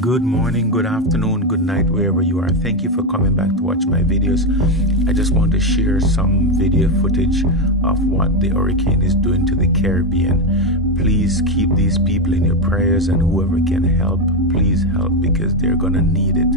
Good morning, good afternoon, good night, wherever you are. Thank you for coming back to watch my videos. I just want to share some video footage of what the hurricane is doing to the Caribbean. Please keep these people in your prayers, and whoever can help, please help, because they're gonna need it.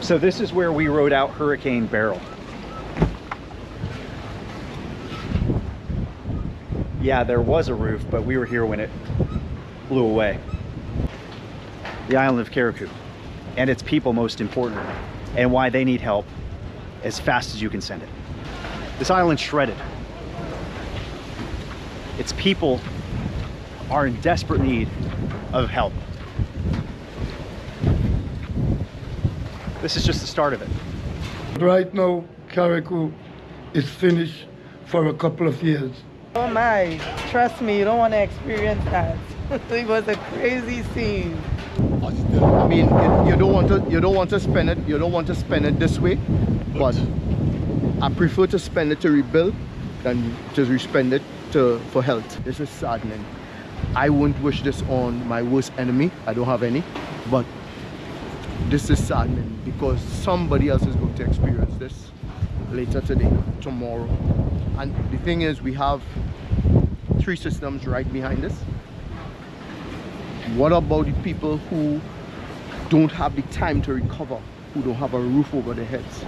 So this is where we rode out Hurricane Beryl. Yeah, there was a roof, but we were here when it blew away. The island of Carriacou, and its people most important, and why they need help as fast as you can send it. This island's shredded. Its people are in desperate need of help. This is just the start of it. Right now, Carriacou is finished for a couple of years. Oh my, trust me, you don't want to experience that. It was a crazy scene. I mean, you don't want to spend it. You don't want to spend it this way, but I prefer to spend it to rebuild than to spend it for health. This is saddening. I wouldn't wish this on my worst enemy. I don't have any, but this is saddening because somebody else is going to experience this later today, tomorrow. And the thing is, we have 3 systems right behind us. What about the people who don't have the time to recover, who don't have a roof over their heads?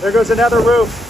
There goes another roof.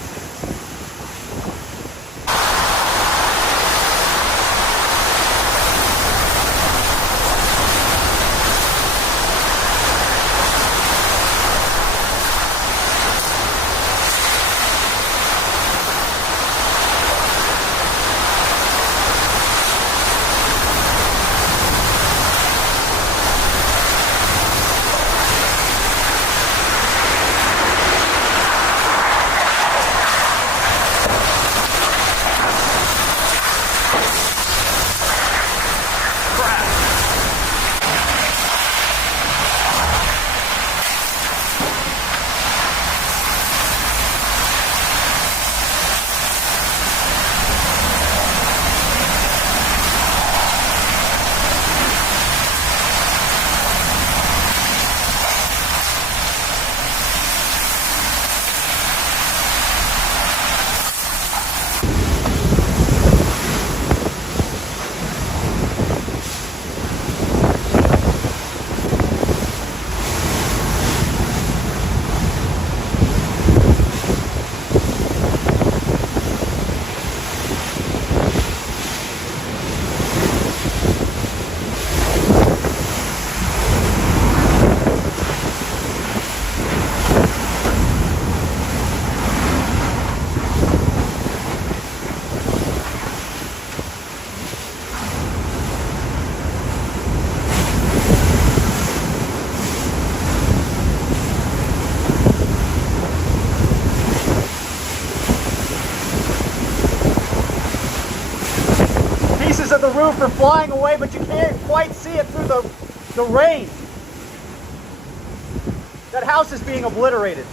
Of the roof are flying away, but you can't quite see it through the rain. That house is being obliterated.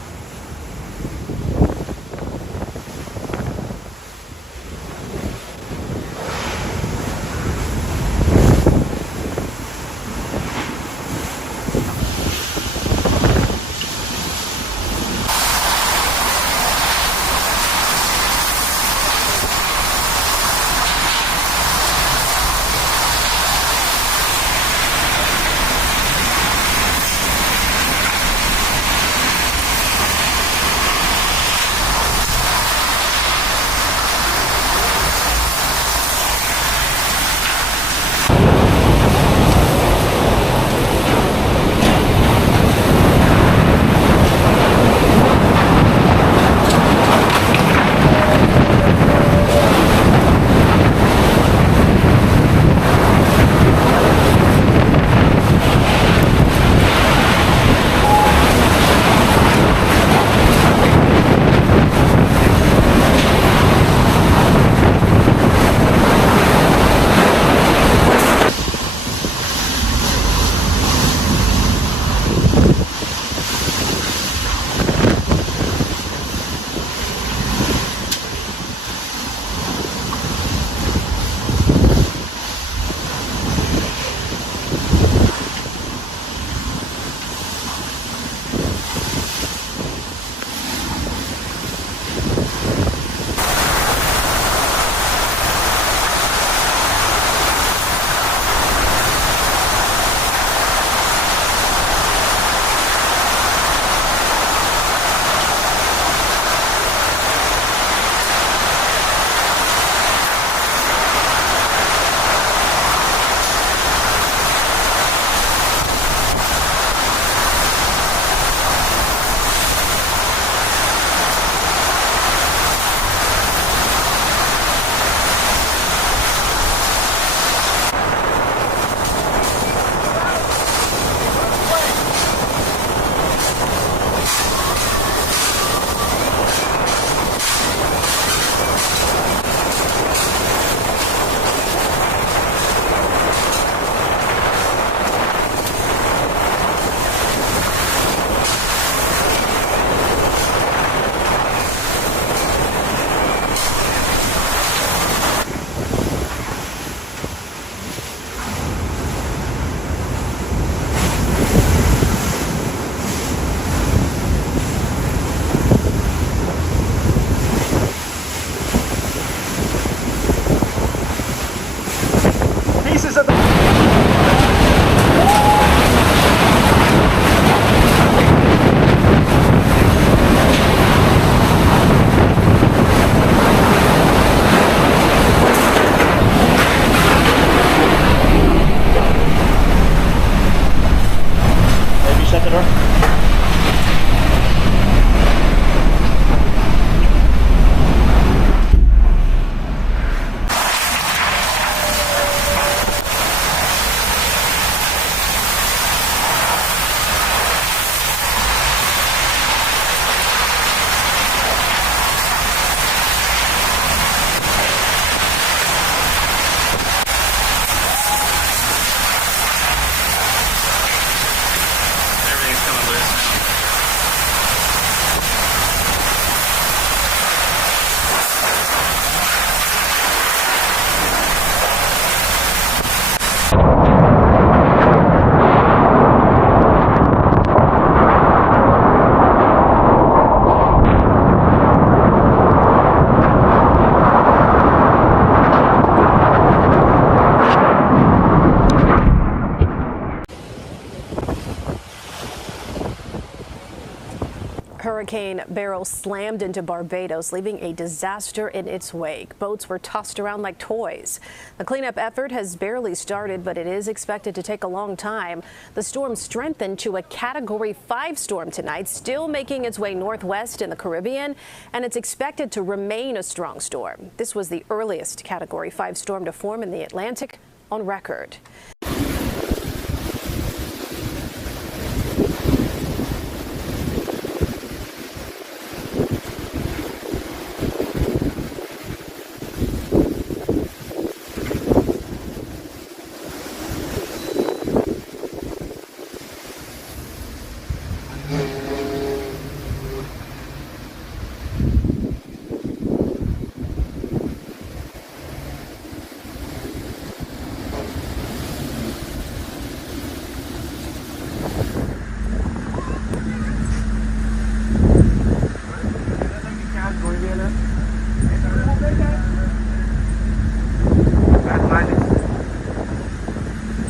Hurricane Beryl slammed into Barbados, leaving a disaster in its wake. Boats were tossed around like toys. The cleanup effort has barely started, but it is expected to take a long time. The storm strengthened to a Category 5 storm tonight, still making its way northwest in the Caribbean, and it's expected to remain a strong storm. This was the earliest Category 5 storm to form in the Atlantic on record.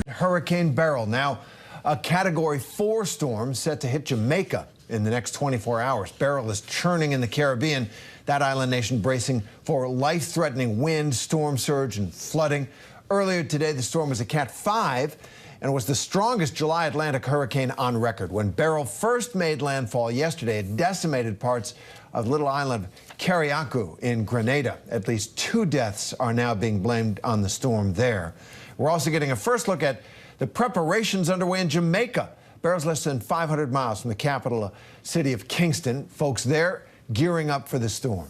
Hurricane Beryl, now a Category 4 storm set to hit Jamaica in the next 24 hours. Beryl is churning in the Caribbean, that island nation bracing for life-threatening wind, storm surge, and flooding. Earlier today, the storm was a Cat 5 and was the strongest July Atlantic hurricane on record. When Beryl first made landfall yesterday, it decimated parts of the little island of Carriacou in Grenada. At least 2 deaths are now being blamed on the storm there. We're also getting a first look at the preparations underway in Jamaica. Beryl's less than 500 miles from the capital city of Kingston. Folks there gearing up for the storm.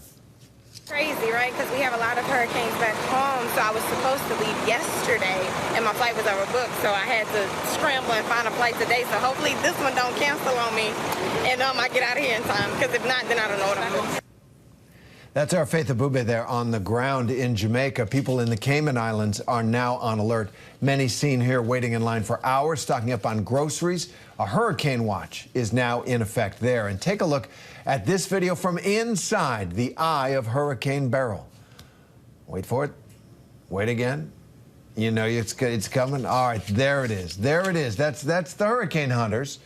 Crazy, right? Because we have a lot of hurricanes back home, so I was supposed to leave yesterday, and my flight was overbooked, so I had to scramble and find a flight today, so hopefully this one don't cancel on me, and I get out of here in time, because if not, then I don't know what I'm doing. That's our Faith Abube there on the ground in Jamaica. People in the Cayman Islands are now on alert. Many seen here waiting in line for hours, stocking up on groceries. A hurricane watch is now in effect there. And take a look at this video from inside the eye of Hurricane Beryl. Wait for it. Wait again. You know it's coming. All right, there it is. There it is. That's the hurricane hunters.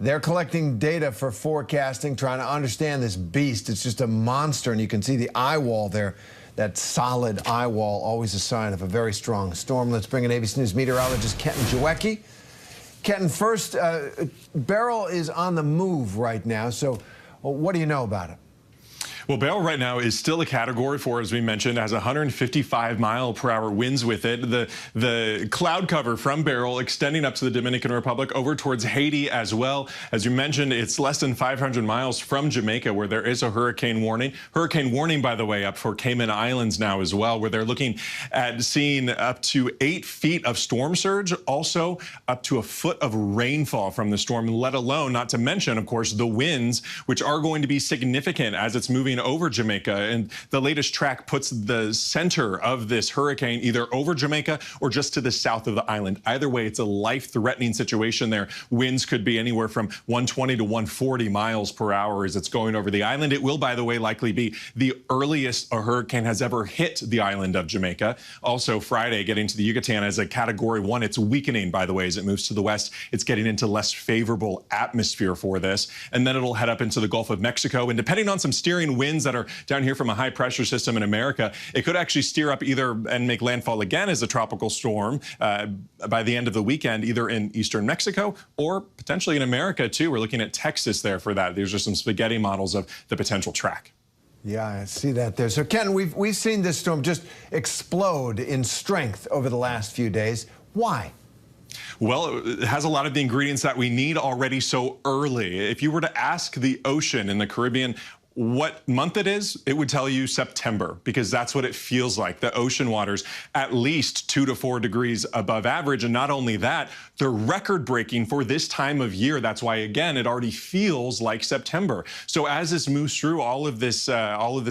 They're collecting data for forecasting, trying to understand this beast. It's just a monster, and you can see the eye wall there, that solid eye wall, always a sign of a very strong storm. Let's bring in ABC News meteorologist Kenton Jawecki. Kenton, first, Beryl is on the move right now, so what do you know about it? Well, Beryl right now is still a Category 4, as we mentioned, has 155-mile-per-hour winds with it. The cloud cover from Beryl extending up to the Dominican Republic, over towards Haiti as well. As you mentioned, it's less than 500 miles from Jamaica, where there is a hurricane warning. Hurricane warning, by the way, up for Cayman Islands now as well, where they're looking at seeing up to 8 feet of storm surge, also up to a foot of rainfall from the storm, let alone, not to mention, of course, the winds, which are going to be significant as it's moving over Jamaica. And the latest track puts the center of this hurricane either over Jamaica or just to the south of the island. Either way, it's a life-threatening situation there. Winds could be anywhere from 120 to 140 miles per hour as it's going over the island. It will, by the way, likely be the earliest a hurricane has ever hit the island of Jamaica. Also, Friday, getting to the Yucatan as a Category 1. It's weakening, by the way, as it moves to the west. It's getting into less favorable atmosphere for this. And then it'll head up into the Gulf of Mexico. And depending on some steering wind winds that are down here from a high pressure system in America. It could actually steer up either and make landfall again as a tropical storm by the end of the weekend, either in eastern Mexico or potentially in America too. We're looking at Texas there for that. These are some spaghetti models of the potential track. Yeah, I see that there. So, Ken, we've seen this storm just explode in strength over the last few days. Why? Well, it has a lot of the ingredients that we need already so early. If you were to ask the ocean in the Caribbean what month it is, it would tell you September, because that's what it feels like. The ocean waters at least 2 to 4 degrees above average. And not only that, they're record breaking for this time of year. That's why, again, it already feels like September. So as this moves through all of this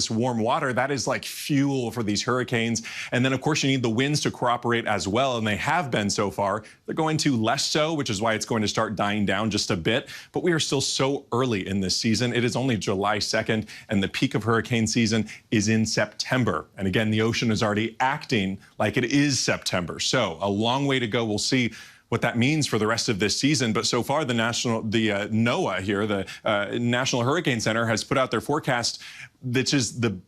warm water, that is like fuel for these hurricanes. And then, of course, you need the winds to cooperate as well. And they have been so far. They're going to less so, which is why it's going to start dying down just a bit. But we are still so early in this season. It is only July 2nd. And the peak of hurricane season is in September. And again, the ocean is already acting like it is September. So a long way to go. We'll see what that means for the rest of this season. But so far, the NOAA here, the National Hurricane Center, has put out their forecast, which is the big